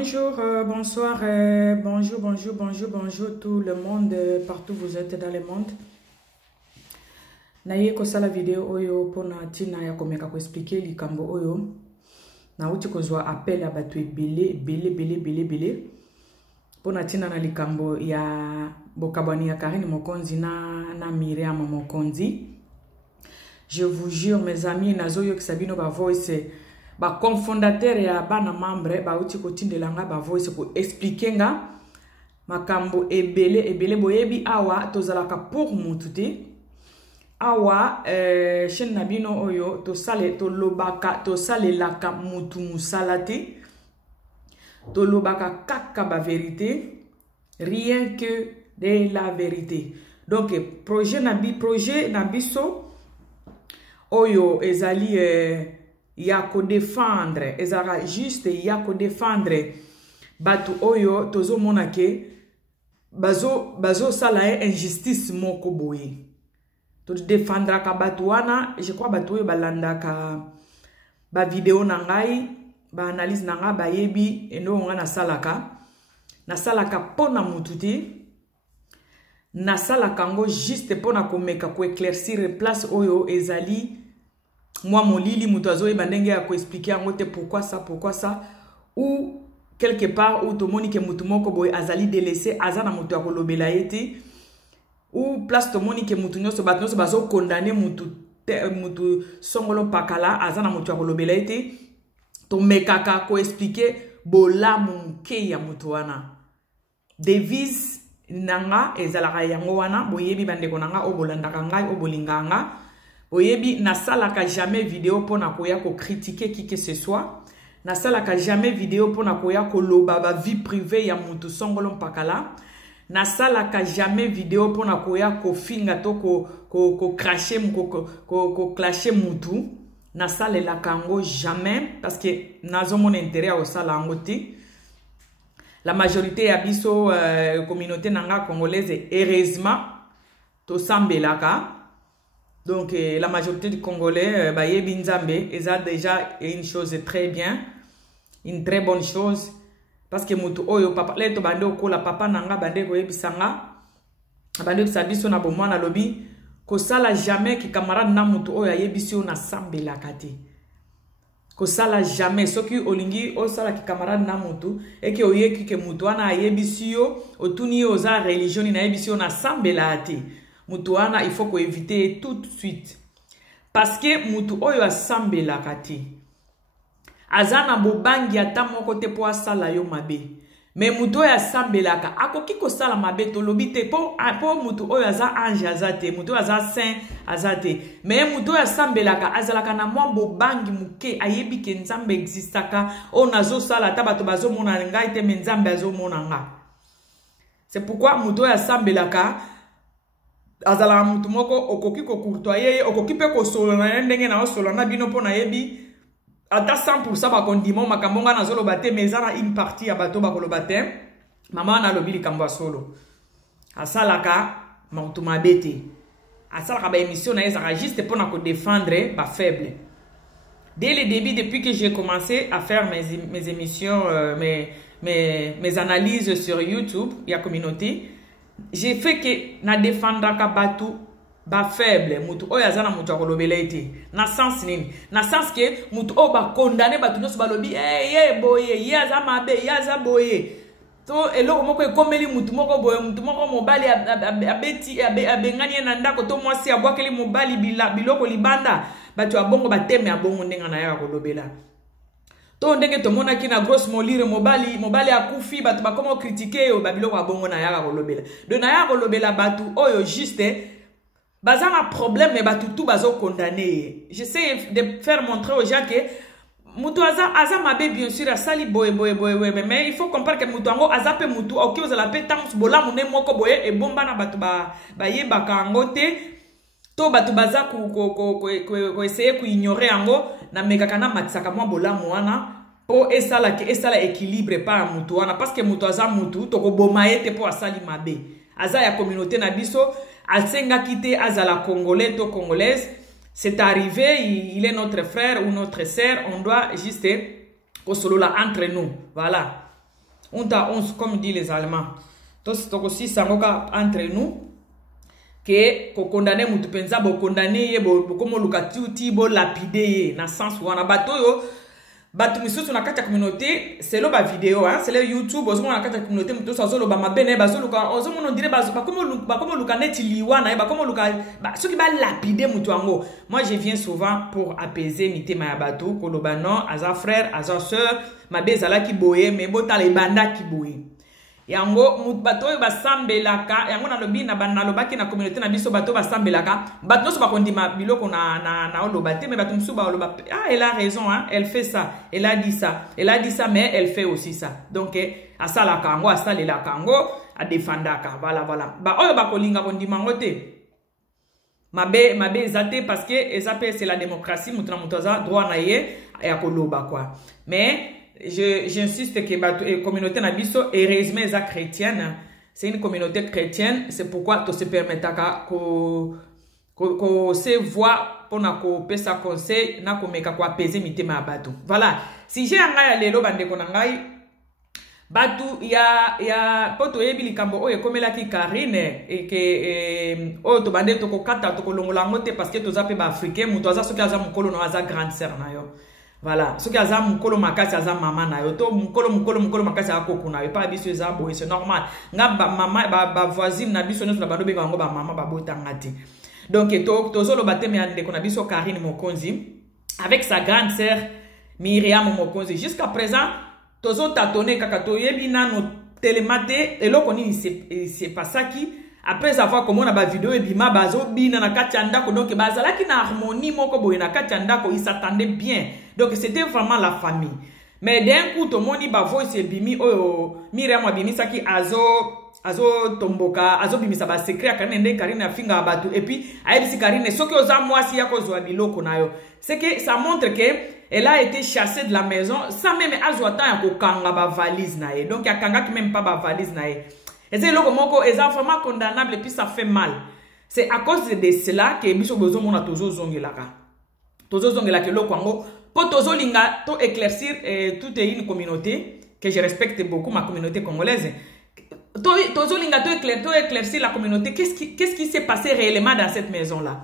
Bonjour, bonsoir, bonjour tout le monde, partout vous êtes dans le monde. Naye ko sala vidéo oyo pona tina ya komeka ko expliquer likambo oyo. Na uti ko zwa appel ya batu belé. Pona tina na likambo ya bokabani ya Carrine Mokonzi na Miriame Mokonzi. Je vous jure mes amis, nazoyo kisabino ba voice ba confondateur ya bana membre ba uti ko tindelanga ba voice ko expliquer nga makambo ebele boyebi awa tozalaka pour mututi awa chaîne nabino oyo to sale laka mutu musalati to lobaka kaka ba vérité, rien que de la vérité. Donc projet nabiso oyo ezali yako défendre, ezara juste yako défendre batu oyo tozo monake bazo sala injustice moko boye. To défendre ka batu wana, je crois batu oyo balanda ka ba vidéo nangai, ba analyse nanga ba yebi eno nga na salaka pona mututi. Na salaka ngo juste pona komeka ko éclaircir place oyo ezali moi molili mutu azoye bandenge ya ko expliquer angote pourquoi ça ou quelque part où to monique mutu moko boy azali délaissé azana mutu akolobela yeti ou place to monique mutu nyoso batnoso bazo condamner mutu songolo pakala azana mutu akolobela yeti to mekaka ko expliquer bola munke ya mutu wana devise nanga ezalaka yango wana boyebi bandeko nanga obolandaka ngai obolinganga. Oyebi na salaka jamais vidéo pona koya ko critiquer qui que ce soit. Na salaka jamais vidéo pona koya ko loba ba vie privée ya mutu songolo mpakala. Na salaka jamais vidéo pona koya ko finga to ko cracher ko clasher mutu. Na sale la kango jamais parce que nazo mon intérêt au sala ngoti. La majorité ya biso communauté nanga congolaise heureusement to sambelaka. Donc, la majorité du Congolais, Bayebi Nzambe, ils ont déjà une chose très bien, une très bonne chose. Parce que mutu oyo papa leto bande okola papa nanga bande ko yebisanga bande bisabiso na bomwa na lobi ko sala jamais ki camarade na mutu oyo ayebisi na sambela kati. Ko sala jamais soki olingi o sala ki camarade na mutu eke oyeki ke mutu ana ayebisi yo otuni yo za religion na ayebisi na sambela ati. Mutuana, il faut qu'on évite tout de suite. Parce que mutu oyo asambela kati. Azana bobangi ata moko te po asala yo mabe. Mais mutu oyo asambela ka. Ako kiko sala mabe to lobite po mutu oyo aza ange azate. Mutu oyo aza saint azate. Mais mutu oyo asambela ka azalaka na mwa bobangi muke ayebi ke nzambe existaka. O nazo sala ata bato bazo mona ngai te me nzambe azo mona nga. C'est pourquoi mutu oyo asambela ka azala mutu moko okoki ko courtoyer okoki pe ko solo na ndenge na solo na bino pona yebi ata 100% ba kondimo makambonga na zolo bate mezana une partie ya bato ba kolobate mama na lobili kamba solo asalaka mutu mabete asalaka ba émission na ezaka juste pona ko défendre ba faible. Dès le début, depuis que j'ai commencé à faire mes émissions mes analyses sur YouTube ya communauté, j'ai fait que na défendre ka batu ba faible mutu oyo azana mutu akolobela ete na sens nini na sens que mutu o ba condamner batu nyonso balobi ye boye ye aza mabe ye aza boye to eloko moko ekomeli mutu moko boye mutu moko mobali abeti abengani na ndako to mwasi abwakeli mobali biloko libanda batu abongo bateme abongo ndenga na ya kolobela. To ndenge to mona ki na grosse molire mobali akufi batu bakoma critiquer yo babiloko abongo na yaka kolobela. Do na yaka kolobela batu oyo juste bazana problème mais batu tout bazo condamner. J'essaie de faire montrer aux gens que mutu aza mabe bien sûr asali boye mais il faut comprendre que mutu ango azape mutu oki ozala pe tams bola mune moko boye e bomba na batu ba yebaka ngote. To batu baza ko essayer ku ignorer ango na mekaka na matisaka mwa bolamu wana po esala équilibre pa mutu wana parce que mutu aza mutu to ko boma ete po asali mabe aza ya communauté na biso asenga kite azala congolais to congolaise c'est arrivé il est notre frère ou notre sœur on doit juste ko solo la entre nous voilà comme disent les Allemands. Donc c'est aussi ça entre nous que condamner mutu penza bo condamner comme lukati bo lapider na sens wana batoyo batu misusu na kati ya communauté c'est lo ba vidéo hein c'est le YouTube ozo na kati ya communauté mutu so lo ba mabene bazo luka ozo mono dire ba comme luka neti liwana ba comme luka ba soki ba lapider mutu ango. Moi je viens souvent pour apaiser mitema ya batu ko lo ba non aza frère aza sœur mabezala ki boye mais bota le banda ki boye yango bato oyo basambelaka yango na lobi na banalobaki na communauté na biso bato basambelaka bato nyonso bakondima biloko na oloba te mais bato mosusu baoloba ah elle a raison hein elle fait ça elle a dit ça mais elle fait aussi ça donc asalaka yango asalelaka yango adefandaka voilà ba oyo bakolinga kondima yango te mabe eza te parce que eza pe c'est la démocratie mutu na mutu aza droit na ye ya koloba quoi mais j'insiste que la communauté nabiso heureusement est chrétienne, c'est une communauté chrétienne, c'est pourquoi tu se permet ko se voit pour na ko pesa conseil na ko meka ko apaiser mitema batu. Voilà, si j'ai anga lelo bande ko ngai batu ya poto yebi likambo oyo komela ki Carrine et que o to bande to ko kata to ko longola ngote parce que to zape ba africain muto aza soki aza mukolo no aza grande sœur na yo. Voilà, ce qui a mukolo makasi aza mama na yo to mukolo makasi akoko na yo pa biso eza boye c'est normal nga mama ba voisine na biso nyonso na bado be bango ba mama ba botanga te. Donc tozolo bateme ya ndeko na biso Carrine Mokonzi avec sa grande sœur Miriame Mokonzi jusqu'à présent tozo tatone kaka to yebi nano telemate eloko nini c'est pas ça qui après avoir comme on a ba vidéo ebima bazo bina na kati ya ndako donc bazalaki na harmonie moko boye na kati ya ndako ils s'attendaient bien. Donc c'était vraiment la famille. Mais d'un coup, tout le monde va voir Ebimi, Miriame Ebimi, ça qui azo tomboka, azo bimi ça va secret à Carrine, Carrine a finga abatu. Et puis, si Carrine, ce que osa moi si yako zoabilo konayo, c'est que ça montre que elle a été chassée de la maison, sans même azwata yako kanga ba valise nae. Donc, y'a kanga qui même pas ba valise nae. Et c'est loko moko, ils sont vraiment condamnables et puis ça fait mal. C'est à cause de cela que biso besoin mona tozo zongelaka. Tozo zongelaka loko ango. Pour tozolinga to éclaircir toute une communauté que je respecte beaucoup, ma communauté congolaise. Tozolinga to éclaircir la communauté. Qu'est-ce qui s'est passé réellement dans cette maison là?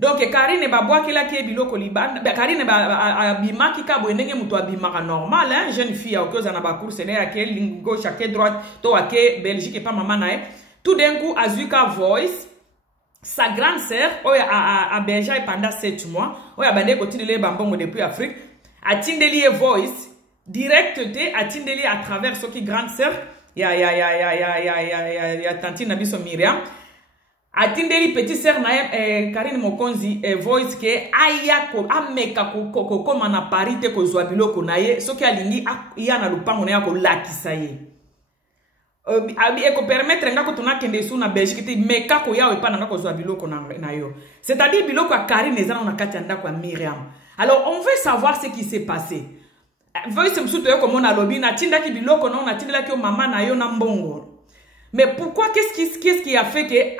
Donc Carrine baboa qui la qui est biloko liban, Carrine ba bima ki ka boendenge muto abima normal hein, jeune fille au cause na ba course né à quel gauche à quelle droite, to à quelle Belgique et pas maman nae. Tout d'un coup azuka voice sa grande sœur, a Belgique pendant 7 mois, a bandé continue les bambons depuis Afrique, a tindeli voice, direct a tindeli à travers ce qui grande sœur, ya tantine nabiso Miriam, a tindeli petite sœur na Carrine Mokonzi voice que aya ko ameka ko comme na parité ko zwabilo ko naye, ce qui alingi ya na lupango na ya ko lakisa ye. Eko permettre nga ko tona kende su na Belgique te meka ko yawe pa nga ko zwa biloko na yo. C'est-à-dire biloko a Carrine ezana na kati anda kwa Miriam. Alors on veut savoir ce qui s'est passé. Voice msuto yo comme on a lobby na tinda ki biloko na tinda ki mama na yo na mbongo. Mais pourquoi qu'est-ce qui a fait que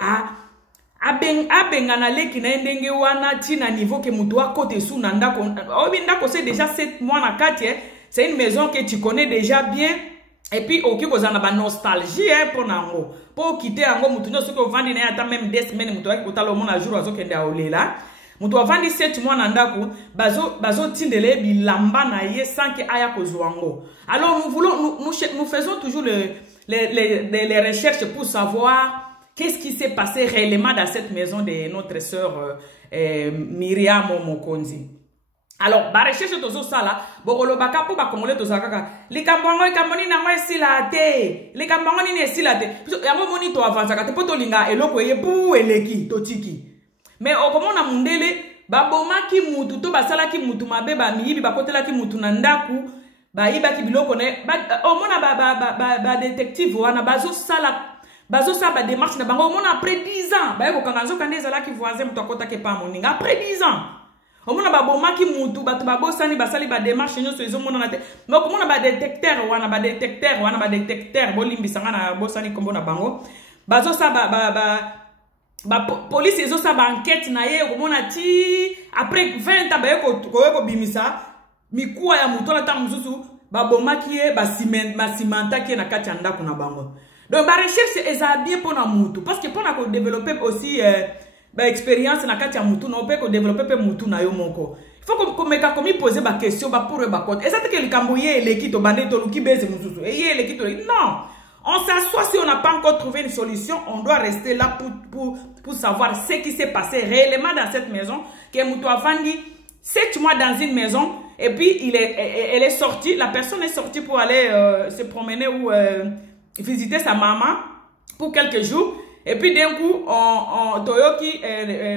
abengana leki na ndenge wana tina niveau que mutu wa kote su na ndako. Obi ndako c'est déjà 7 mois na kati c'est une maison que tu connais déjà bien. Et puis, ok, vous avez une nostalgie pour nango. Pour quitter ango, mutu no soki ovandi na ata même 2 semaines mutu waki kutala omona jour azo kende aolela. Mutu ovandi 7 mois na ndaku, bazo tindele bilamba na ye sans que aya kozwango. Alors nous faisons toujours les recherches pour savoir qu'est-ce qui s'est passé réellement dans cette maison de notre sœur Miriame Mokonzi. Alors, ba recherche tozo sala, bokolo baka po ba kongole tozo kaka. Likambongo likamboni na ngwe silate. Likambongo ni ne silate. Yango moni to avanza kate poto linga eloko ye pu eleki to tiki. Mais okomona mundele ba bomaki mutu to basala ki mutu mabe ba miyibi ba kotela ki mutu na ndaku ba yiba ki biloko ne ba omona ba détective wana bazo sala ba démarche na bango omona après 10 ans ba yeko kanga nzoka ndeza la ki voisin mutu akota ke pa moninga après 10 ans. Omona ba bomaki mutu batu ba bosani basali ba démarche nyonso ezomona na te. Mais komona ba détecteur wana bolimbisanga na bosani kombo na bango. Bazo sa police ezo sa ba enquête na ye komona ti après 20 ans ba yeko bimisa mikuwa ya mutu na ta mususu babomaki ye basimantaki ye na kati ya ndako na bango. Donc ba recherche eza bien pona mutu parce que pona ko développer aussi ba expérience na kati ya mutu na pe ko développer mutu na yo moko. Il faut que meka komi poser ba question ba pour ba compte. Eza que le kamboye l'équipe to bande to luki beze mususu. Et ye l'équipe non. On s'assoit si on n'a pas encore trouvé une solution, on doit rester là pour savoir ce qui s'est passé réellement dans cette maison. Que mutu avandi 7 mois dans une maison et puis elle est sortie, la personne est sortie pour aller se promener ou visiter sa maman pour quelques jours. Et puis d'un coup, Toyoki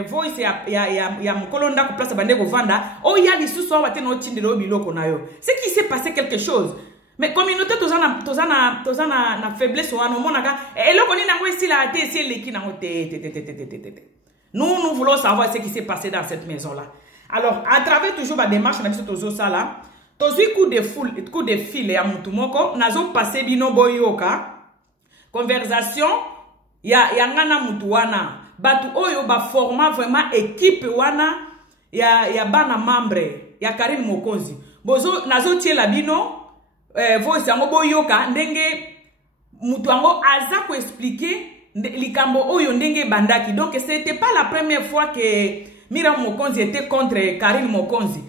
voice ya mukolonda ko place bande ko vanda. Oh il y a des sous-soins wate no tindelo biloko na yo. C'est qu'il s'est passé quelque chose. Mais communauté tozana faiblesse wana monaka eloko ni nango ici la té ici leki nango té. Nous voulons savoir ce qui s'est passé dans cette maison là. Alors à travers toujours ma démarche na biso tozo ça là, tozui coup de fil ya mutu moko nazo passer bino boyoka conversation ya ngana mutu wana batu oyo ba forma vraiment équipe wana ya bana membre ya Carrine Mokonzi bozo nazo tie la bino voice yango boyoka ndenge mutu yango aza ko expliquer likambo oyo ndenge bandaki. Donc c'était pas la première fois que Miriame Mokonzi était contre Carrine Mokonzi.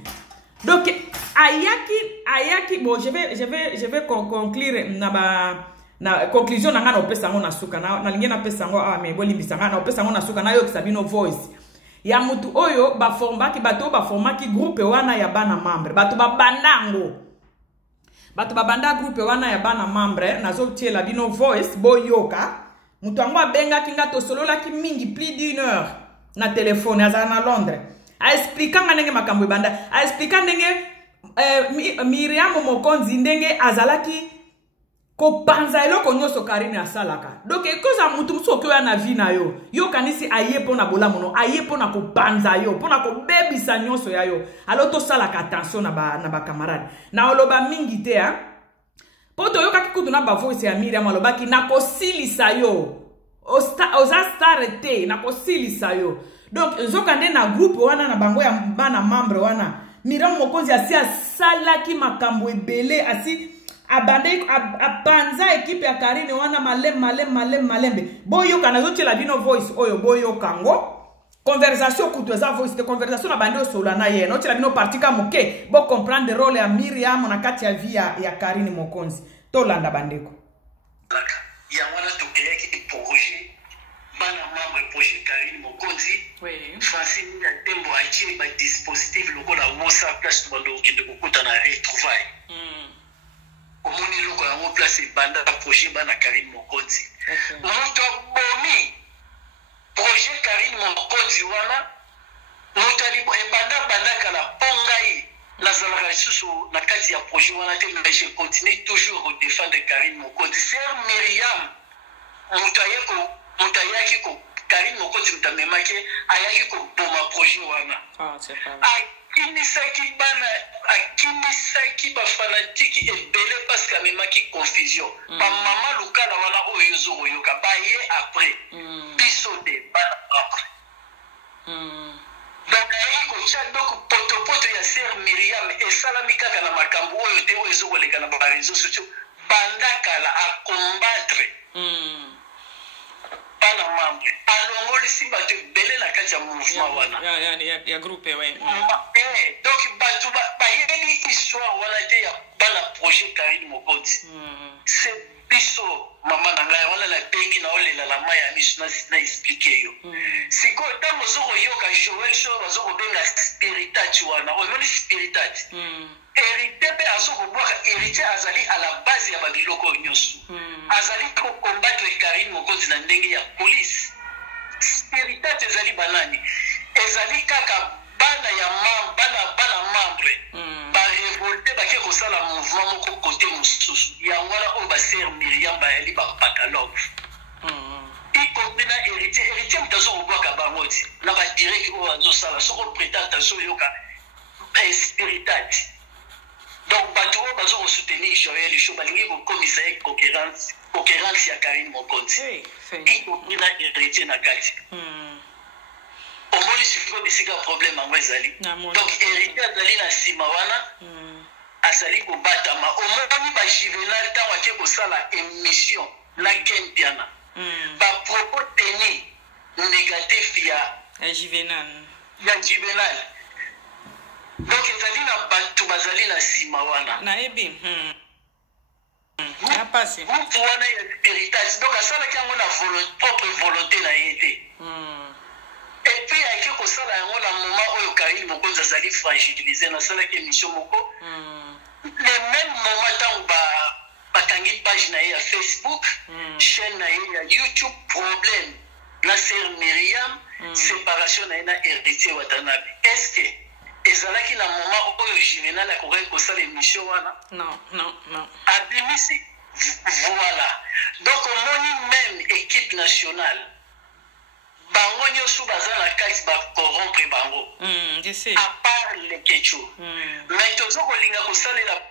Donc ayaki bon je vais conclure na conclusion na ngana opesa ngo na suka na lingena pesa ngo mais bolimbisa ngana opesa ngo na suka na yo kisabino voice ya mutu oyo ba formaki bato ba formaki groupe wana ya bana membre bato ba banda groupe wana ya bana membre nazo tiela bino voice boyoka mutu ango abenga kinga to solola ki mingi plus d'1 heure na téléphone azana na Londres a expliquer ndenge makambo banda a expliquer ndenge Miriame Mokonzi ndenge azalaki ko panza eloko nyoso Carrine asalaka. Donc ekoza mutu muso ko ya na vie na yo yo kanisi aye pona bolamono aye pona ko panza yo pona ko bebisa nyoso ya yo alo to salaka attention na ba camarade na oloba mingi te ha poto yo kakikutu na ba voice ya Miriame alobaki na ko silisa yo oza star te na ko silisa yo. Donc Nzoka nde na groupe wana na bango ya bana membre wana Miriame Mokonzi asi asalaki makambo ebele asi abande abanza équipe ya Carrine wana malembe boyoka nazo tela bino voice oyo boyoka ngo conversation kutuza voice de conversation na bande osola na ye no tela bino partika muke bo comprendre role ya Miriame na kati ya via ya Carrine Mokonzi tolanda bandeko ya wana tokeyaki projet bana membre projet Carrine Mokonzi Francine ya tembo achi ba dispositif lokola wosa place to bando kinde kokuta na retrouvaille omoni loko yango place banda projet bana Carrine Mokonzi moto bomi projet Carrine Mokonzi wana moto ali banda kala pongai la zalaka susu na kati ya projet wana te mais je continue toujours à défendre Carrine Mokonzi. C'est Miriame moto ayaki ko Carrine Mokonzi mutamemaki ayaki ko boma projet wana c'est pas akimisaki ba fanatique ebele parce que memaki confusion ba mama lukala wana oyo zo yoka ba ye après biso de ba après donc ayiko cha donc poto ya sœur Miriame esalami kaka na makambo oyo te oyo zo koleka na ba réseaux sociaux bandakala a combattre bana membre alongoli si bato bele na kati ya mouvement wana ya groupe donc bato bayeli histoire wana te ya bana projet Carrine Mokonzi c'est biso mama na ngai wana na bengi na olela la maya miso na expliquer yo siko tango zoko yoka Joël show bazoko benga spiritati wana oyo ni spiritati hérité pe azoko bwaka hérité azali à la base ya babiloko nyoso azali ko combattre Carrine Mokonzi na ndenge ya police spiritati ezali banani ezali kaka bana ya bana membre ba révolté ba ke kosala mouvement moko côté mosusu ya ngwana o ba sœur Miriame ba yali ba catalogue y compris na héritier mutazo obwaka bangoti na ba direct o azo sala soko prêter attention yoka spiritati. Donc bato bazo ko soutenir Joël show balingi ko komisa ek concurrence ya Carrine Mokonzi y compris na héritier na kati omoni sifiko bisika problème angwe zali donc héritier azali na sima wana azali kobatama omoni bajuvenal ntango ake kosala émission na kempiana bapropos teni négatif ya juvenal donc ezali na bato bazali na nsima wana nayebi mutu wana ya spiritage donc asalaki yango na propre volonté na ye te epuis ayaki kosala yango na moment oyo Carrine Mokonzi azali fragilise nasalaki émission moko le même moment ntango batangi page na ye ya Facebook chaîne na ye ya YouTube problème na sœur Miriame séparation na ye na héritier Watanabe est-ce que ezalaki na moment oyo Juvenal akokaki kosala émission wana non abimisi voilà donc omoni même équipe nationale bango nyonso baza na kati bacorrompre bango à part le kecho mais toza kolinga kosalela